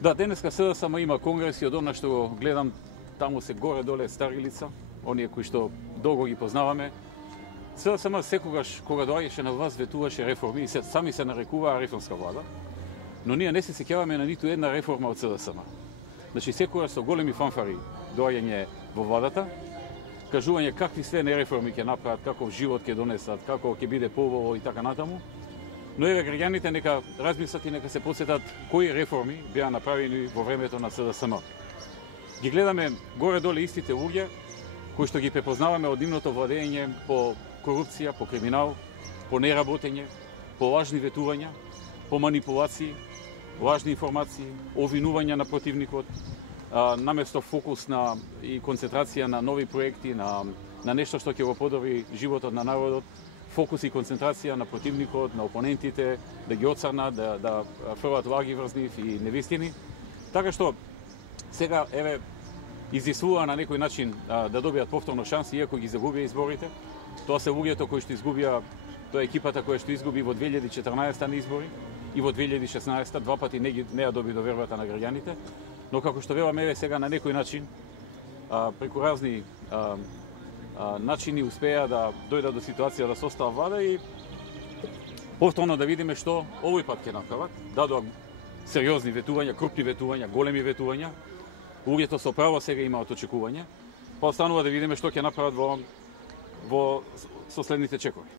Да, денеска СДСМ има конгрес и од она што го гледам, таму се горе-доле стари лица, оние кои што долго ги познаваме. СДСМ секогаш кога доаѓаше на власт ветуваше реформи и сами се нарекуваа реформска влада, но ние не се сеќаваме на ниту една реформа од СДСМ. Значи секогаш со големи фанфари доаѓање во владата, кажување какви све нереформи ќе направат, каков живот ќе донесат, како ќе биде побово и така натаму. Но еве граѓаните нека размислат и нека се потсетат кои реформи беа направени во времето на СДСМ. Ги гледаме горе-доле истите луѓе кои што ги препознаваме од нивното владење по корупција, по криминал, по неработење, по лажни ветувања, по манипулации, лажни информации, обвинувања на противникот, наместо фокус на и концентрација на нови проекти, на нешто што ќе го подобри животот на народот, фокус и концентрација на противникот, на опонентите, да ги оцрнат, да фрлат лаги врз нив и невистини. Така што сега еве изискува на некој начин да добијат повторно шанси, иако ги загубија изборите. Тоа се луѓето кои што изгубија, тоа е екипата која што изгуби во 2014 на избори и во 2016, два пати не ја доби довербата на граѓаните. Но како што велам, еве сега на некој начин, преку разни начини успеа да дојдат до ситуација да состава влада и повторно да видиме што овој пат ќе направат. Дадоа сериозни ветувања, крупни ветувања, големи ветувања. Луѓето со право сега имаат очекувања. Па останува да видиме што ќе направат во следните чекови.